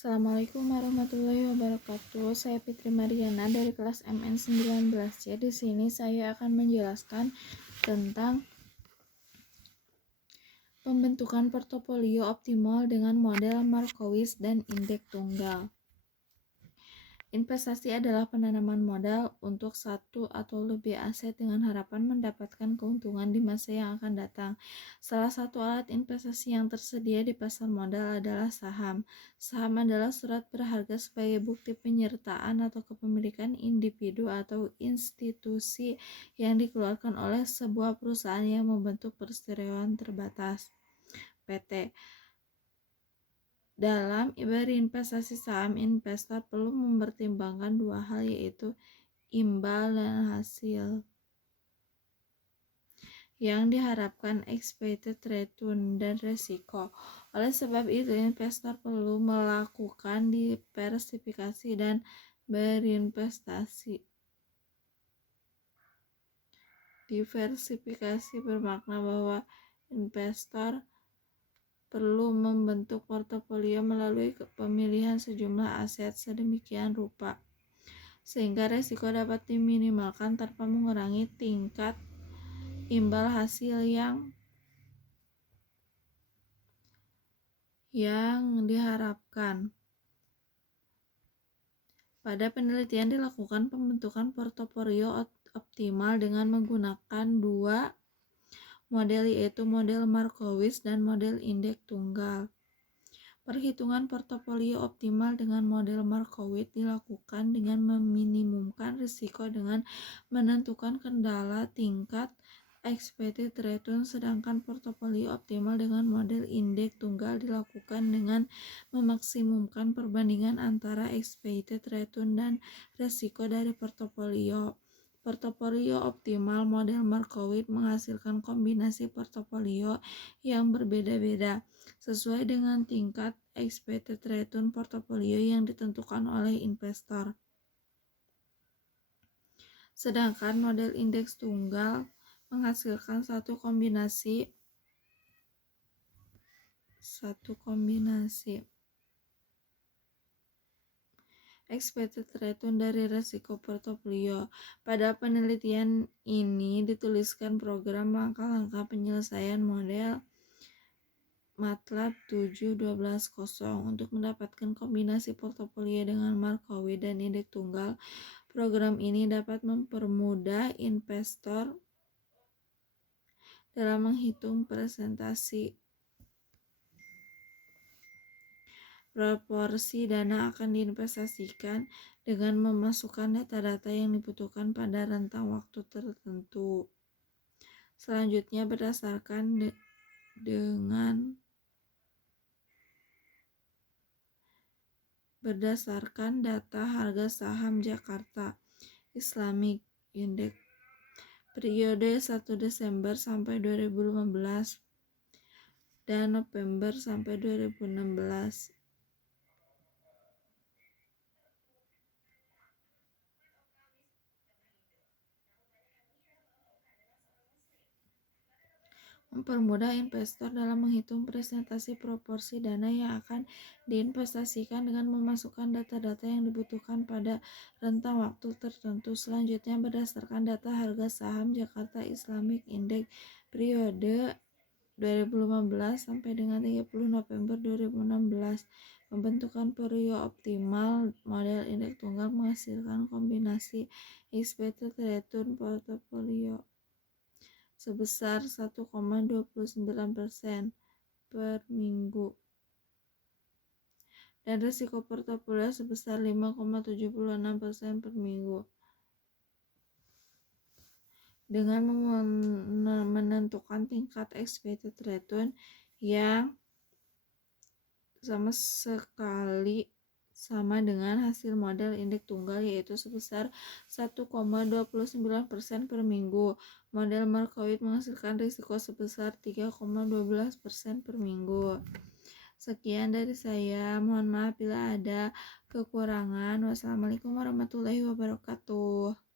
Assalamualaikum warahmatullahi wabarakatuh. Saya Fitri Mariana dari kelas MN19C. Di sini saya akan menjelaskan tentang pembentukan portofolio optimal dengan model Markowitz dan indeks tunggal. Investasi adalah penanaman modal untuk satu atau lebih aset dengan harapan mendapatkan keuntungan di masa yang akan datang. Salah satu alat investasi yang tersedia di pasar modal adalah saham. Saham adalah surat berharga sebagai bukti penyertaan atau kepemilikan individu atau institusi yang dikeluarkan oleh sebuah perusahaan yang membentuk perseroan terbatas (PT). Dalam berinvestasi saham, investor perlu mempertimbangkan dua hal, yaitu imbal dan hasil yang diharapkan, expected return, dan resiko. Oleh sebab itu, investor perlu melakukan diversifikasi dan berinvestasi. Diversifikasi bermakna bahwa investor perlu membentuk portofolio melalui pemilihan sejumlah aset sedemikian rupa sehingga risiko dapat diminimalkan tanpa mengurangi tingkat imbal hasil yang diharapkan. Pada penelitian dilakukan pembentukan portofolio optimal dengan menggunakan dua model, yaitu model Markowitz dan model indeks tunggal. Perhitungan portofolio optimal dengan model Markowitz dilakukan dengan meminimumkan risiko dengan menentukan kendala tingkat expected return, sedangkan portofolio optimal dengan model indeks tunggal dilakukan dengan memaksimumkan perbandingan antara expected return dan risiko dari portofolio. Portofolio optimal model Markowitz menghasilkan kombinasi portofolio yang berbeda-beda sesuai dengan tingkat expected return portofolio yang ditentukan oleh investor. Sedangkan model indeks tunggal menghasilkan satu kombinasi expected return dari risiko portofolio. Pada penelitian ini dituliskan program langkah-langkah penyelesaian model MATLAB 7.12.0 untuk mendapatkan kombinasi portofolio dengan Markowitz dan indeks tunggal. Program ini dapat mempermudah investor dalam menghitung proporsi dana akan diinvestasikan dengan memasukkan data-data yang dibutuhkan pada rentang waktu tertentu. Selanjutnya berdasarkan data harga saham Jakarta Islamic Index periode 1 Desember sampai 2015 dan November sampai 2016. Mempermudah investor dalam menghitung presentasi proporsi dana yang akan diinvestasikan dengan memasukkan data-data yang dibutuhkan pada rentang waktu tertentu. Selanjutnya berdasarkan data harga saham Jakarta Islamic Index periode 2015 sampai dengan 30 November 2016. Pembentukan portofolio optimal model indeks tunggal menghasilkan kombinasi expected return portofolio sebesar 1,29% per minggu dan risiko portofolio sebesar 5,76% per minggu. Dengan menentukan tingkat expected return yang sama dengan hasil model indeks tunggal, yaitu sebesar 1,29% per minggu. Model Markowitz menghasilkan risiko sebesar 3,12% per minggu. Sekian dari saya, mohon maaf bila ada kekurangan. Wassalamualaikum warahmatullahi wabarakatuh.